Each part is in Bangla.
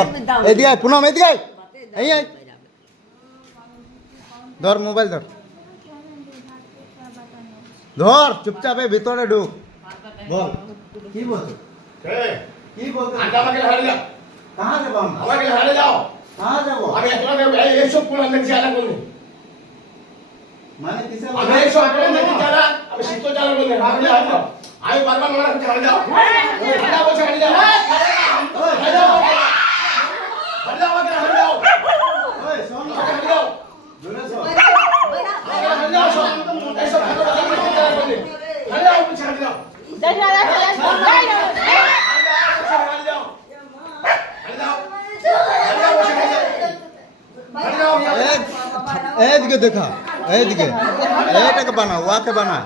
এদিকে আয় পুনম, এদিকে আয়, এই আয়, ধর মোবাইল ধর, ধর চুপচাপ ভিতরে ঢুক, বল কি বলছো, কি বলছো? আমাকে হারিয়ে যাও। কাহা যাবো আমরা? আমাকে হারিয়ে যাও। কাহা যাবো? আমি এইসব কোন দেখছি আলাদা করি। মানে কিসে আমি এইসব কোন দেখছি জানা, আমি শীত জানা বলি। হারিয়ে যাও। আমি বারবার মনে করছি হারিয়ে যাও। হারিয়ে যাও বলছে হারিয়ে যাও। হারিয়ে যাও। হারিয়ে যাও আমাকে হারিয়ে যাও। ওই শোন না, আমাকে হারিয়ে যাও। জোরে শোন, আমাকে হারিয়ে যাও। এইসব হারিয়ে যাও বলি। হারিয়ে যাও বলছে হারিয়ে যাও। এইদিকে দেখা, এইদিকে, এইটাকে বানা, ওয়াকে বানা,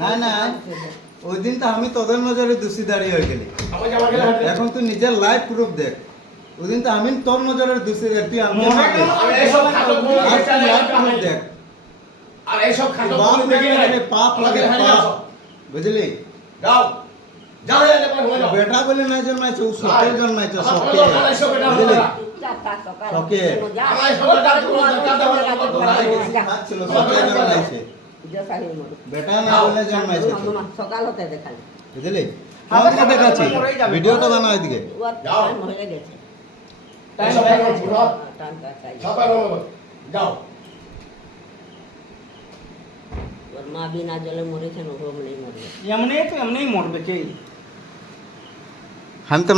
না না ওই দিন তো আমি তোদের নজরে দোষী দাঁড়িয়ে হয়ে গেলি, এখন তুই নিজের লাইফ প্রুফ দেখ, ওই দিন তো আমি তোর নজরে দোষী দেখ, তুই আমি দেখ পাপ লাগে পাপ, বুঝলি? বেটা বলে না জন্মাইছে, ও শখে জন্মাইছে, শখে, বুঝলি? শখে ছিল, শখে জন্মাইছে, বেটা না বলে জন্মাইছে, সকাল হতে দেখালি বুঝলি? আমাকে দেখাচ্ছি ভিডিওটা বানা, এদিকে মা বিনা জলে মরেছেন, ও নেই মরবে, এমনি তো এমনি মরবে কে? আমি তো